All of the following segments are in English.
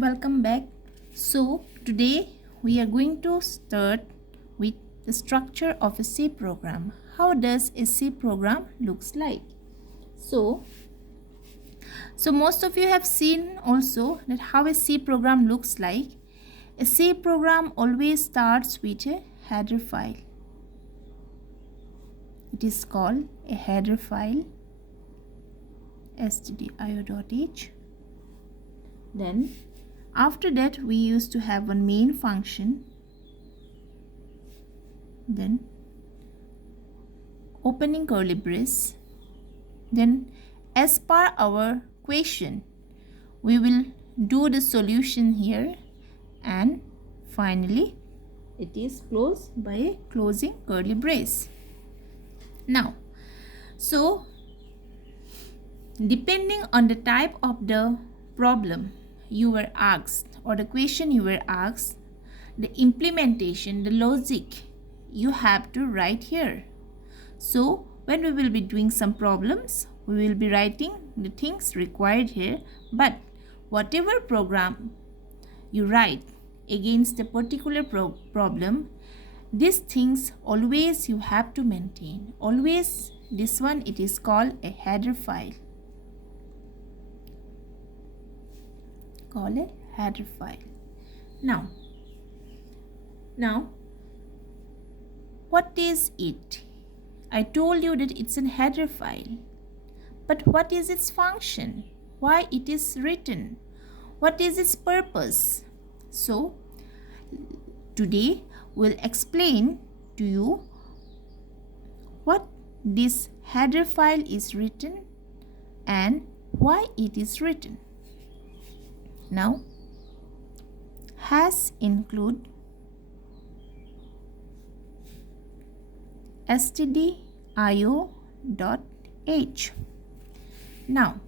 Welcome back. So today we are going to start with the structure of a C program. How does a C program looks like? So most of you have seen also that how a C program looks like. A C program always starts with a header file. It is called a header file, stdio.h. Then after that we used to have one main function, then opening curly brace, then as per our question we will do the solution here, and finally it is closed by a closing curly brace. Now so depending on the type of the problem you were asked or the question you were asked, the implementation, the logic you have to write here. So when we will be doing some problems, we will be writing the things required here, but whatever program you write against a particular problem, these things always you have to maintain. Always this one, it is called a header file. Call a header file. Now what is it? I told you that it's a header file, but what is its function? Why it is written? What is its purpose? So today we'll explain to you what this header file is written and why it is written. Now hash include stdio.h. Now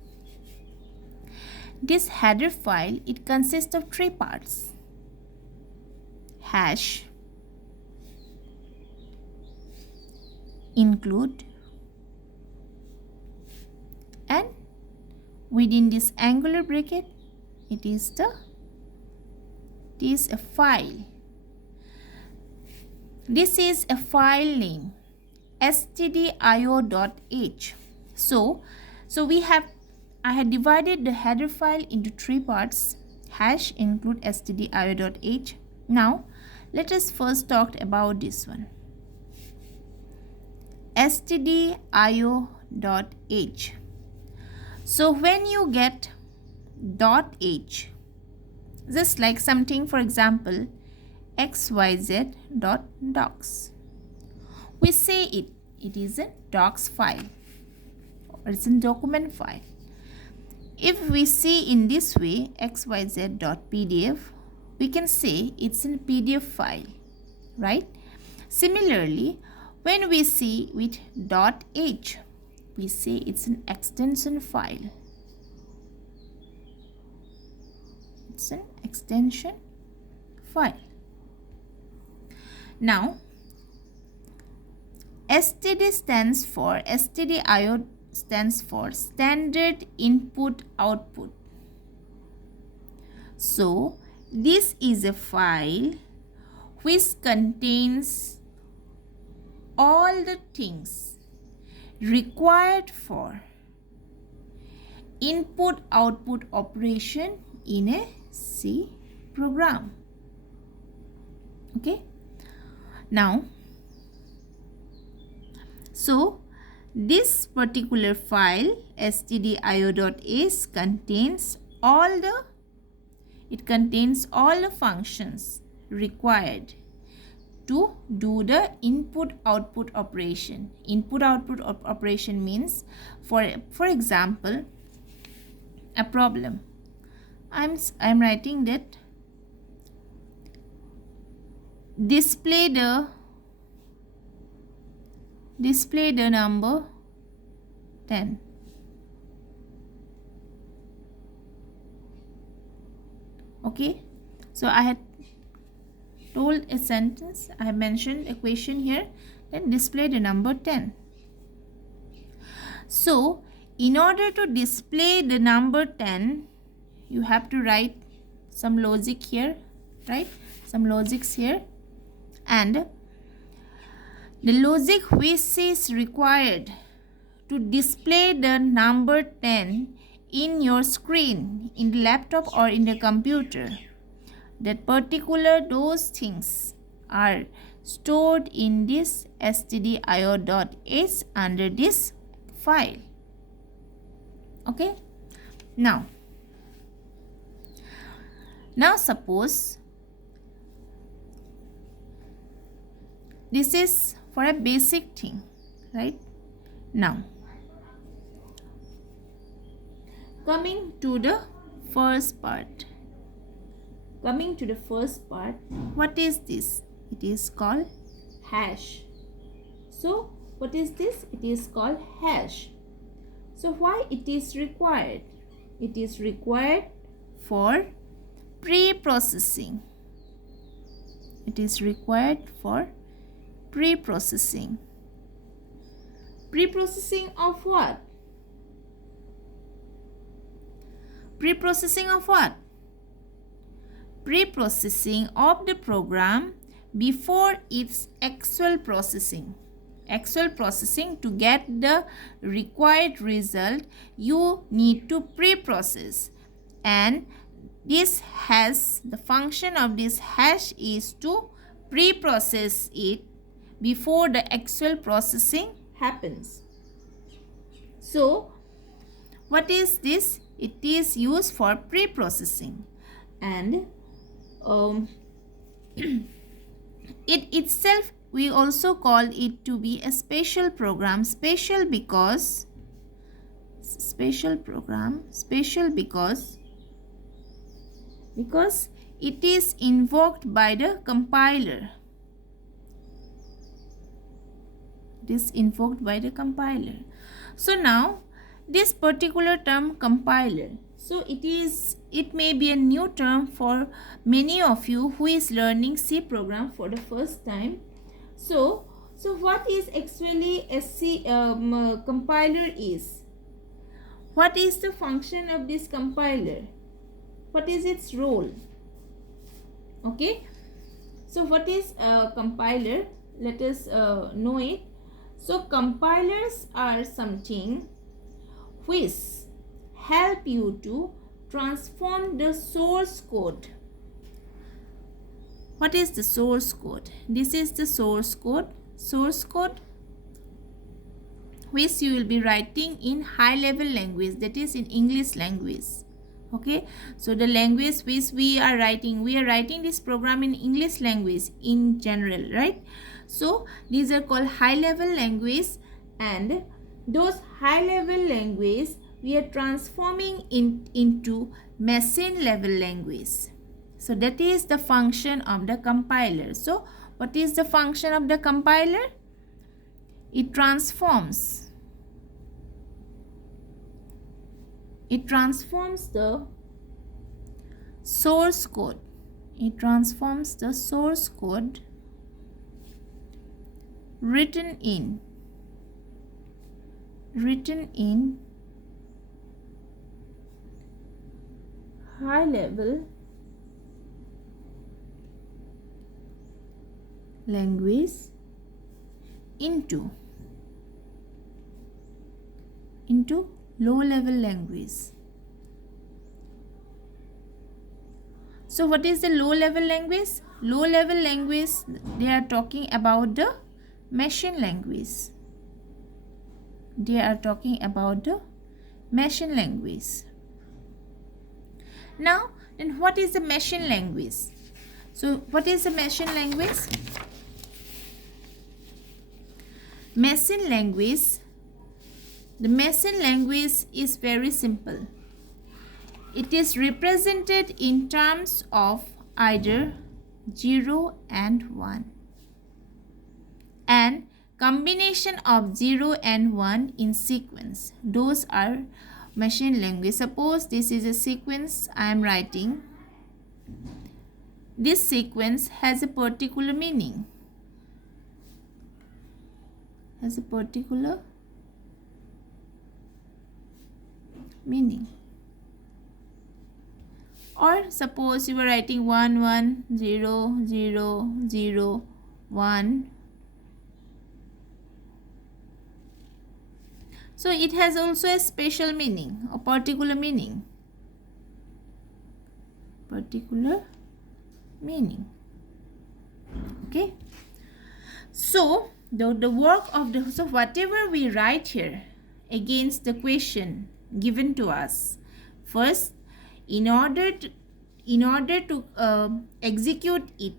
this header file, it consists of three parts: hash, include, and within this angular bracket it is a file. This is a file name, stdio.h. So I had divided the header file into three parts: hash, include, stdio.h. Now let us first talk about this one, stdio.h. So when you get .h, just like something, for example, xyz.docs, we say it is a docs file or it's a document file. If we see in this way xyz.pdf, we can say it's a PDF file, right? Similarly, when we see with .h, we say it's an extension file. It's an extension file. Now stdio stands for standard input output. So this is a file which contains all the things required for input output operation in a C program. Okay. Now so this particular file stdio.h contains all the functions required to do the input output operation. Input output operation means, for example, a problem. I'm writing that display the number 10. Okay, so I had told a sentence, I have mentioned a question here, then display the number 10. So in order to display the number 10, you have to write some logic here, right? Some logics here. And the logic which is required to display the number 10 in your screen, in the laptop or in the computer, that particular those things are stored in this stdio.h under this file. Okay. Now suppose this is for a basic thing, right? Now coming to the first part. What is this? It is called hash. So what is this? It is called hash. So why it is required? It is required for pre-processing. It is required for pre-processing. Pre-processing of what? Pre-processing of what? Pre-processing of the program before its actual processing. Actual processing, to get the required result, you need to pre-process, and this has the function of this hash is to pre-process it before the actual processing happens. So what is this? It is used for pre-processing, and it itself, we also call it to be a special program. Special because it is invoked by the compiler. So now this particular term compiler, so it may be a new term for many of you who is learning C program for the first time. So what is actually a C compiler is? What is the function of this compiler? What is its role? Okay, so what is a compiler? Let us know it. So compilers are something which help you to transform the source code. What is the source code? This is the source code. Which you will be writing in high level language, that is in English language. Okay, so the language which we are writing this program in English language in general, right? So these are called high level language, and those high level language we are transforming into machine level language. So that is the function of the compiler. So what is the function of the compiler? It transforms the source code. Written in high level language into low level language. So what is the low level language? Low level language, they are talking about the machine language. Now, then what is the machine language? So what is the machine language? The machine language is very simple. It is represented in terms of either 0 and 1, and combination of 0 and 1 in sequence. Those are machine language. Suppose this is a sequence I am writing. This sequence has a particular meaning. Or suppose you were writing 1 1 0 0 0 1. So it has also a special meaning, a particular meaning. Particular meaning. Okay. So the work of the, so whatever we write here against the question given to us, first, in order to execute it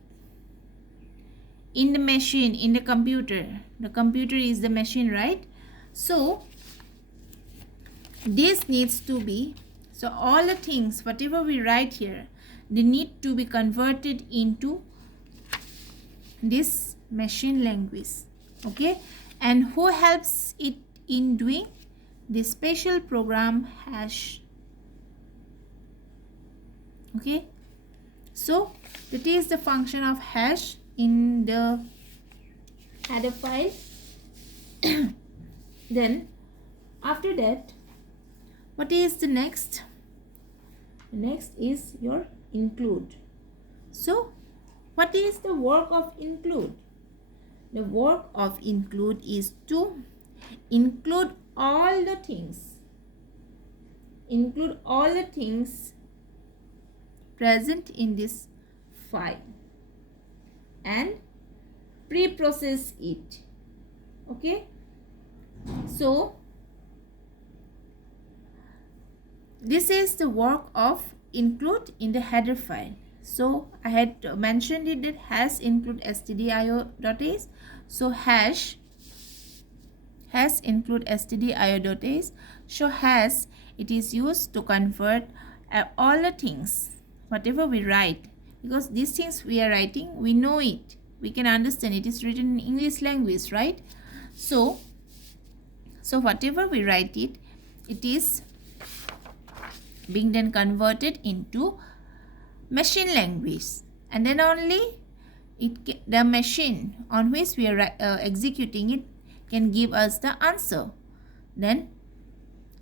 in the machine, in the computer is the machine, right? So this needs to be, so all the things whatever we write here, they need to be converted into this machine language. Okay, and who helps it in doing? The special program hash. Okay, so that is the function of hash in the header file. Then after that, what is the next? The next is your include. So what is the work of include? The work of include is to include all the things. Include all the things present in this file and pre-process it. Okay, so this is the work of include in the header file. So I had mentioned it that hash include stdio.h. So hash include stdio.h. So hash, it is used to convert all the things whatever we write, because these things we are writing, we know it, we can understand it is written in English language, right? So whatever we write it, it is being then converted into machine language, and then only the machine on which we are executing it can give us the answer. Then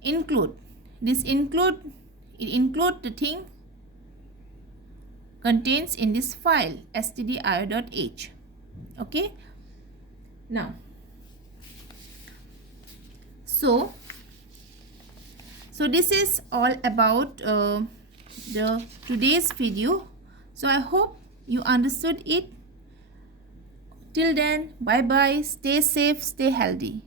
include, this include, it include the thing contains in this file stdio.h. Okay, now so this is all about the today's video. So I hope you understood it. Till then, bye bye, stay safe, stay healthy.